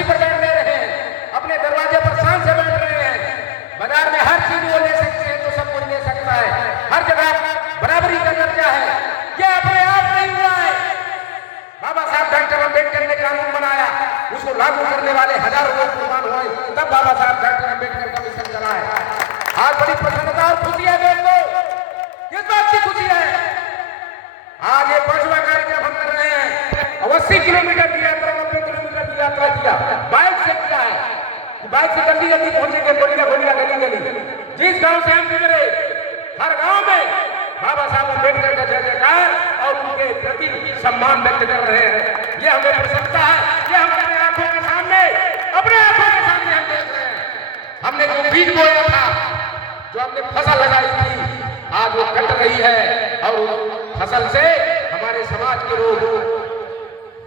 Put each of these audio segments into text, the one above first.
कुर्सी पर बैठ ले रहे हैं, अपने दरवाजे पर शान से बैठ रहे हैं, बाजार में हर चीज वो ले सकते हैं तो सब कुछ ले सकता है, हर जगह बराबरी का दर्जा है। यह अपने आप नहीं हुआ है, बाबा साहब डॉक्टर अम्बेडकर ने कानून बनाया, उसको लागू करने वाले हजारों लोग कुर्बान हुए, तब बाबा साहब डॉक्टर अम्बेडकर का मिशन चला है। आज बड़ी प्रसन्नता और खुशी है दोस्तों, किस बात की खुशी है? आज ये 5वां कार्यक्रम हम कर रहे हैं। 80 किलोमीटर की यात्रा, 90 किलोमीटर की यात्रा किया, बाइक से किया है। बाइक से जल्दी जल्दी पहुंचेंगे, गोलियां गोलियां गली गली। जिस गांव से हम गुजरे, हर गांव में बाबा साहब अम्बेडकर का जय जयकार और उनके प्रति सम्मान व्यक्त कर रहे हैं। ये हमें प्रसन्नता है, ये हम अपने आंखों के सामने हम देख रहे हैं। हमने जो बीज बोया था, जो हमने फसल लगाई थी, आज वो कट रही है और फसल से हमारे समाज के लोग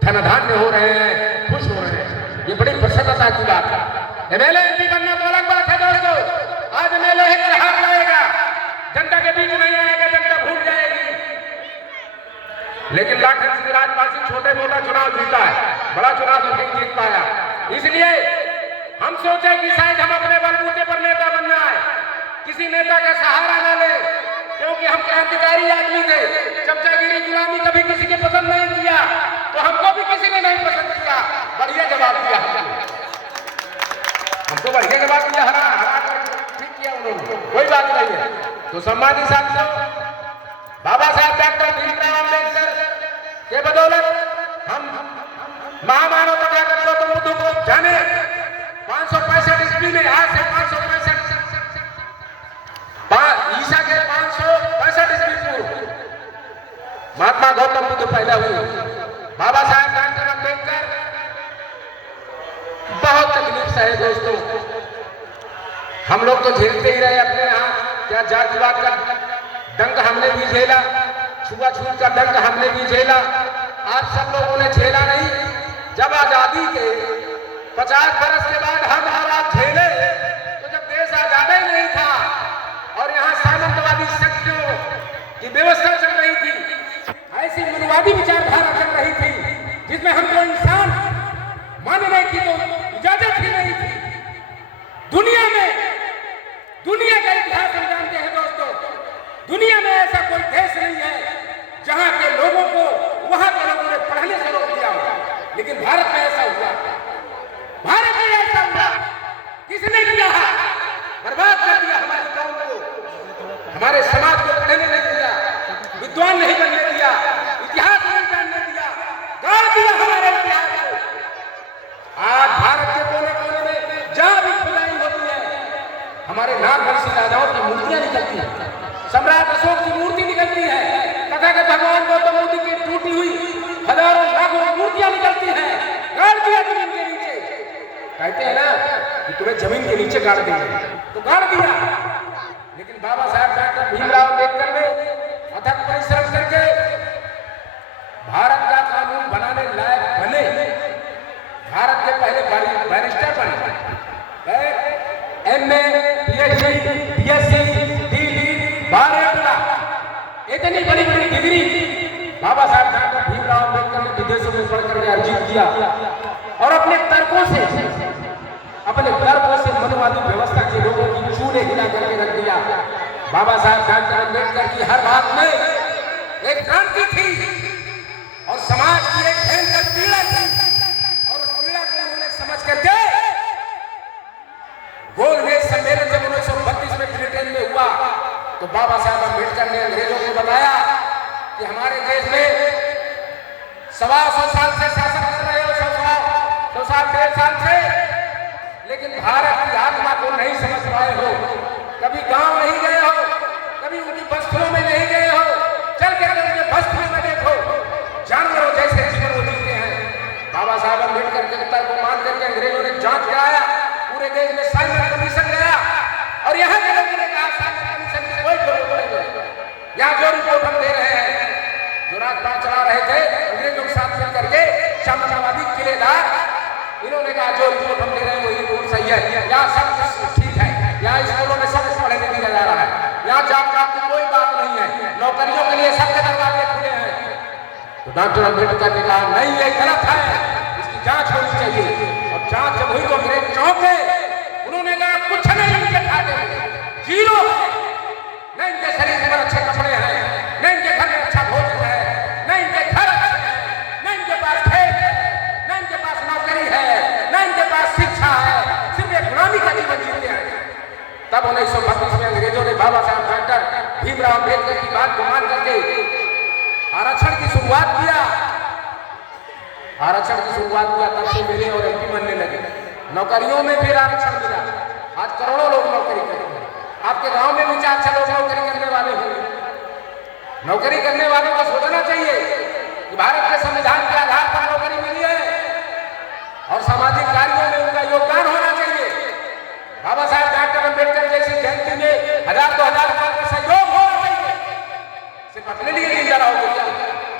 धन धान्य हो रहे हैं, खुश हो रहे हैं। ये बड़ी प्रसन्नता की बात है। एमएलए एमपी बनना तो अलग बात है दोस्तों, आज एमएलए ही हाथ लाएगा, जनता के बीच नहीं आएगा, जनता भूल जाएगी। लेकिन लाखन सिंह राजपाल छोटे मोटा चुनाव जीता है, बड़ा चुनाव तो नहीं जीत पाया। इसलिए हम सोचे कि शायद हम अपने बलबूते पर नेता बन जाए, किसी नेता का सहारा न ले, क्योंकि हम क्रांतिकारी आदमी थे। चमचागिरी गुलामी कभी किसी के पसंद नहीं किया, तो हमको भी किसी ने नहीं पसंद किया। बढ़िया जवाब दिया हमको, बढ़िया जवाब दिया, हरा हरा कर ठीक किया उन्होंने, कोई बात नहीं है। तो सम्मानित साथियों, बाबा साहब डॉक्टर भीमराव अम्बेडकर के बदौलत हम महामानव तथागत गौतम बुद्ध को जाने 565 ईस्वी में, आज से 565 ईसा के 565 ईस्वी पूर्व महात्मा गौतम बुद्ध पैदा हुए। बाबा साहब डॉक्टर अम्बेडकर बहुत तकलीफ सहे दोस्तों, हम लोग तो झेलते ही रहे अपने यहाँ। क्या जातिवाद का डंक हमने भी झेला, छुआछूत का डंक हमने भी झेला, आप सब लोगों ने झेला नहीं। जब आजादी के 50 बरस के बाद हम और आप झेले, तो जब देश आजाद ही नहीं था और यहाँ सामंतवादी शक्तियों की व्यवस्था चल रही थी, ऐसी मनवादी विचारधारा चल रही थी जिसमें हमको इंसान मानने की तो इजाजत ही नहीं थी। दुनिया का इतिहास हम जानते हैं दोस्तों, दुनिया में ऐसा कोई देश नहीं है जहां के लोगों को वहां के लोगों ने पढ़ने से रोक दिया हो, लेकिन भारत में ऐसा हुआ। भारत में ऐसा हुआ, किसने किया? बर्बाद कर दिया हमारी कौम को, हमारे समाज को पढ़ने नहीं दिया, विद्वान नहीं बनने दिया, इतिहास नहीं जानने दिया, गाड़ दिया हमारे इतिहास को। आज भारत के कोने कोने में जहां भी खुदाई होती है, हमारे नागवंशी राजाओं की मूर्तियां निकलती है, सम्राट अशोक की मूर्ति निकलती है, तथागत भगवान गौतम बुद्ध की टूटी हुई हजारों लाखों मूर्तियां निकलती है, गाड़ दिया जमीन के नीचे। कहते हैं ना कि तुम्हें जमीन के नीचे गाड़ देंगे, तो गाड़ दिया। लेकिन बाबा साहब डॉक्टर भीमराव अम्बेडकर ने अथक परिश्रम करके भारत का कानून बनाने लायक बने, भारत के पहले बैरिस्टर बने, एमए, पीएचडी, बीएससी, डीडी, 12 इतनी बड़ी बड़ी डिग्री बाबा साहब डॉक्टर भीमराव अम्बेडकर ने विदेशों में पढ़कर अर्जित किया और अपने तर्कों से मनवादी व्यवस्था के लोगों की चूल्हे हिला करके रख दिया। बाबा साहब डॉक्टर अम्बेडकर की हर बात में एक क्रांति थी और समाज की एक भयंकर पीड़ा थी, और उस पीड़ा को उन्होंने समझ करके गोलमेज सम्मेलन जब 1932 में ब्रिटेन में हुआ, तो बाबा साहब अम्बेडकर ने अंग्रेजों को बताया कि हमारे देश में 125 साल से शासन कर रहे हो, 100 साल 1.5 साल से, लेकिन भारत की आत्मा को नहीं समझ पाए हो, कभी गांव नहीं गए हो, कभी उनकी बस्तियों में नहीं गए हो, चल के उनके बस्तियों में देखो, जानवरों जैसे जीवन वो जीते हैं। बाबा साहब अम्बेडकर के तर्क को मान करके अंग्रेजों ने जांच कराया, पूरे देश में साइमन कमीशन गया और यहाँ के लोगों ने कहा साइमन कमीशन की कोई जरूरत नहीं है, यहाँ जो रिपोर्ट हम दे रहे हैं, जो राजपाल चला रहे थे अंग्रेजों के साथ मिल करके साम्यवादी किलेदार, इन्होंने कहा जो रिपोर्ट हम दे रहे हैं वही रिपोर्ट सही है, यहाँ सब कुछ ठीक है, यहाँ स्कूलों में सब कुछ पढ़ने दिया जा रहा है, यहाँ जॉब की कोई बात नहीं है, नौकरियों के लिए सबके दरवाजे खुले हैं। तो डॉक्टर अम्बेडकर ने कहा नहीं, ये गलत है, इसकी जांच होनी चाहिए। और जांच जब हुई तो अंग्रेज चौंके। उन्होंने कहा कुछ नहीं इनके खाते में, जीरो है। न इनके शरीर पर अच्छे कपड़े हैं, न इनके घर में अच्छा भोजन है, न इनके घर अच्छे हैं, न इनके पास खेत है, न इनके पास नौकरी है, न इनके पास शिक्षा है, सिर्फ एक गुलामी का जीवन जीते हैं। तब 1932 में अंग्रेजों ने बाबा साहब डॉक्टर भीमराव अम्बेडकर की बात को मान करके आरक्षण की शुरुआत किया। आरक्षण की शुरुआत किया, तब से मेरे और एमपी बनने लगे। नौकरियों में फिर आरक्षण मिला। आज करोड़ों लोग नौकरी करते हैं। आपके गांव में भी 4-6 लोग नौकरी करने वाले होंगे। नौकरी करने वालों को सोचना चाहिए कि भारत के संविधान के आधार पर नौकरी मिली है और सामाजिक कार्यों में उनका योगदान होना चाहिए। बाबा साहब डॉक्टर अम्बेडकर जैसी जयंती में 1000-2000 का सहयोग होना चाहिए। सिर्फ अपने लिए जिंदा रहोगे क्या?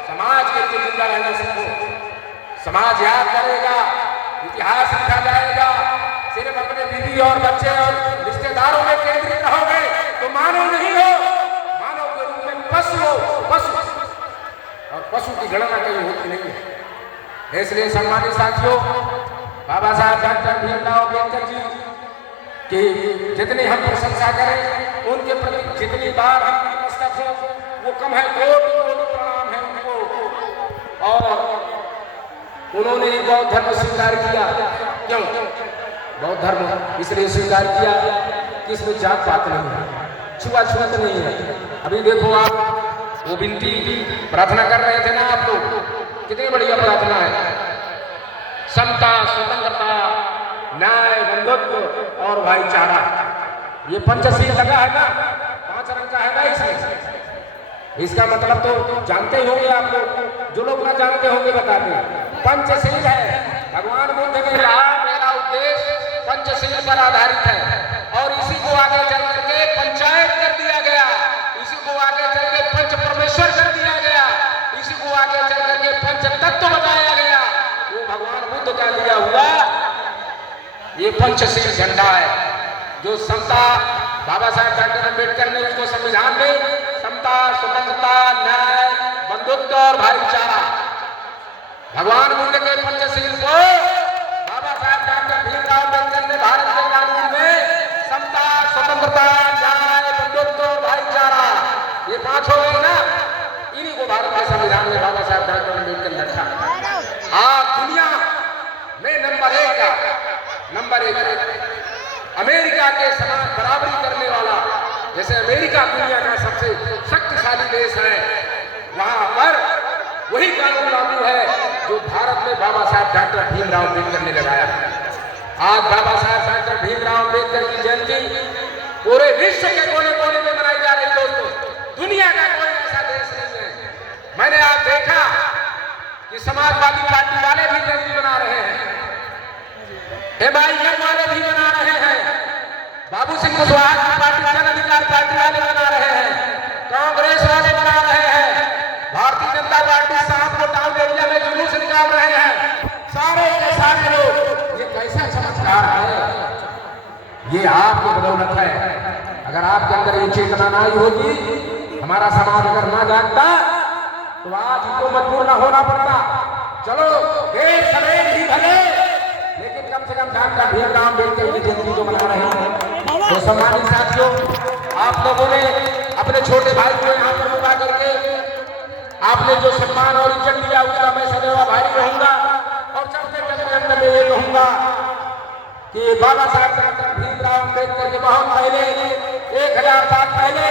समाज के लिए जिंदा रहना सीखो। समाज याद करेगा, इतिहास लिखा जाएगा। सिर्फ अपने बीवी और बच्चे और रिश्तेदारों में केंद्रित रहोगे तो मानव नहीं हो, मानव के रूप में पशु हो, पशु। और पशु की गणना कहीं होती नहीं है। इसलिए सम्मानित साथियों, बाबा साहब डॉक्टर भीमराव अम्बेडकर जी की जितनी हम प्रशंसा करें, उनके प्रति जितनी बार हम नतमस्तक हो वो कम है। कोटि प्रणाम है उनको। और उन्होंने बौद्ध धर्म स्वीकार किया। क्यों बौद्ध धर्म इसलिए स्वीकार किया कि इसमें जात पात नहीं है, छुआछूत नहीं है। अभी देखो आप वो विनती प्रार्थना कर रहे थे ना आप लोग, कितनी बढ़िया प्रार्थना है। समता, स्वतंत्रता, न्याय, बंधुत्व और भाईचारा, ये पंचशील लगा है ना, 5 रंग का है ना इसमें। इसका मतलब तो जानते ही होंगे आप लोग, जो लोग ना जानते होंगे बता दें। पंचशील है। भगवान बुद्ध ने कहा मेरा उद्देश्य पंचशील पर आधारित है और इसी को आगे चल करके पंचायत कर दिया गया, इसी को आगे चल के पंच परमेश्वर कर दिया गया, इसी को आगे चल करके पंच तत्व बताया गया। वो भगवान बुद्ध का दिया हुआ ये पंचशील झंडा है, जो समता बाबा साहब डॉक्टर अम्बेडकर ने उसको संविधान में समता, स्वतंत्रता, न्याय, बंधुत्व और भाईचारा, भगवान बुद्ध के पंचशील को बाबा साहब डॉक्टर भीमराव अम्बेडकर ने भारत के कानून में समता, स्वतंत्रता, न्याय, बंधुत्व और भाईचारा, ये 5 हो गए ना, इन्हीं को भारत के संविधान में बाबा साहब डॉक्टर अम्बेडकर ने रखा। आज दुनिया में नंबर 1 अमेरिका के समान बराबरी करने वाला, जैसे अमेरिका दुनिया का सबसे शक्तिशाली देश है, वहां पर वही कानून लागू है जो भारत में बाबा साहब डॉक्टर भीमराव अम्बेडकर ने लगाया। आज बाबा साहब डॉक्टर भीमराव अम्बेडकर की जयंती पूरे विश्व के कोने कोने में मनाई जा रही। दोस्तों, दुनिया का कोई ऐसा देश नहीं है। मैंने आज देखा कि समाजवादी पार्टी वाले भी जयंती मना रहे हैं, MIM वाले भी मना रहे हैं, बाबू सिंह कुशवाहा की पार्टी जन अधिकार पार्टी वाले मना रहे हैं, कांग्रेस वाले मना रहे हैं, भारतीय जनता पार्टी शाम को टाउन एरिया में जुलूस निकाल रहे हैं। सारे के सारे लोग, ये कैसा चमत्कार है, ये आपकी बदौलत है। अगर आपके अंदर ये चेतना नहीं होती, हमारा समाज अगर ना जागता, तो आज इनको मजबूर न होना पड़ता। चलो देर सवेर ही भले, लेकिन कम से कम डॉक्टर भीमराव अम्बेडकर की जयंती को मना रहे हैं। तो सम्मानित साथियों, आप लोगों ने अपने छोटे भाई को यहाँ पर बुला करके आपने जो सम्मान और इज्जत दिया, उसका मैं सदैव आभारी रहूंगा। और चलते चलते अंत में ये कहूंगा कि बाबा साहब डॉक्टर भीमराव अम्बेडकर के बहुत पहले, 1000 साल पहले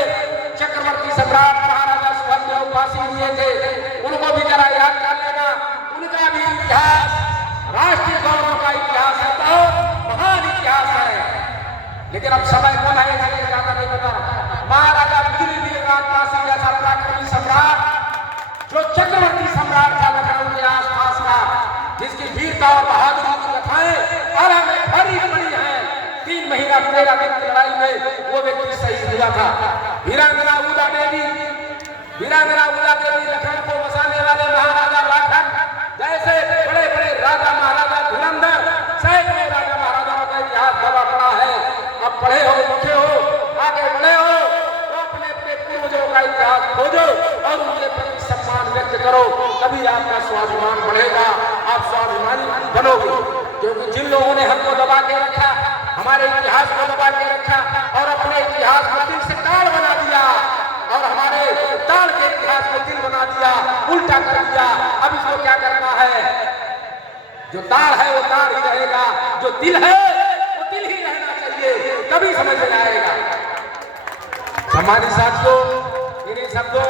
चक्रवर्ती सम्राट महाराजा सुहेलदेव फांसी दिए थे, उनको भी जरा याद कर लेना। उनका भी इतिहास राष्ट्रीय गौरव का इतिहास है, तो महान इतिहास है। लेकिन अब समय कम है, इसलिए ज्यादा नहीं बता। महाराजा वीरनाथ काशी जैसा पराक्रमी सम्राट, जो चक्रवर्ती सम्राट था लखनऊ के आसपास का, जिसकी वीरता और बहादुरी की कथाएं आला में भरी पड़ी हैं। 3 महीना 13 दिन की लड़ाई में वो व्यक्ति शहीद हुआ था। वीरांगना उदा देवी लखनऊ को बसाने वाले महाराजा लाखन जैसे बड़े बड़े राजा महाराजा धुरंधर, सैकड़ों राजा महाराजाओं का इतिहास दबा पड़ा है। अब पढ़े हो, लिखे हो, आगे बढ़े हो, तो अपने अपने पूर्वजों का इतिहास खोजो और उनके प्रति सम्मान व्यक्त करो, तभी आपका स्वाभिमान बढ़ेगा, आप स्वाभिमानी बनोगे। क्योंकि जिन लोगों ने हमको दबा के रखा, हमारे इतिहास को दबा के रखा और अपने इतिहास को दिल से ताड़ बना दिया और हमारे ताड़ के इतिहास को दिल बना दिया, उल्टा कर दिया। अब इसको क्या करना है? जो ताड़ है वो ताड़ ही रहेगा, जो दिल है वो दिल ही रहना चाहिए, तभी समझ में आएगा। सम्मानित साथियों, इन्हीं शब्दों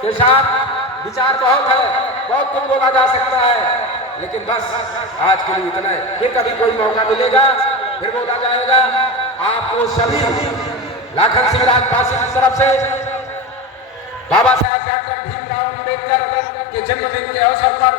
के साथ विचार बहुत है, बहुत कुछ बोला जा सकता है, लेकिन बस आज के लिए इतना है। फिर कभी कोई मौका मिलेगा फिर बोला जाएगा। आपको सभी लाखन सिंह राजवासी की तरफ से बाबा साहेब डॉक्टर भीमराव अम्बेडकर के जन्मदिन के अवसर पर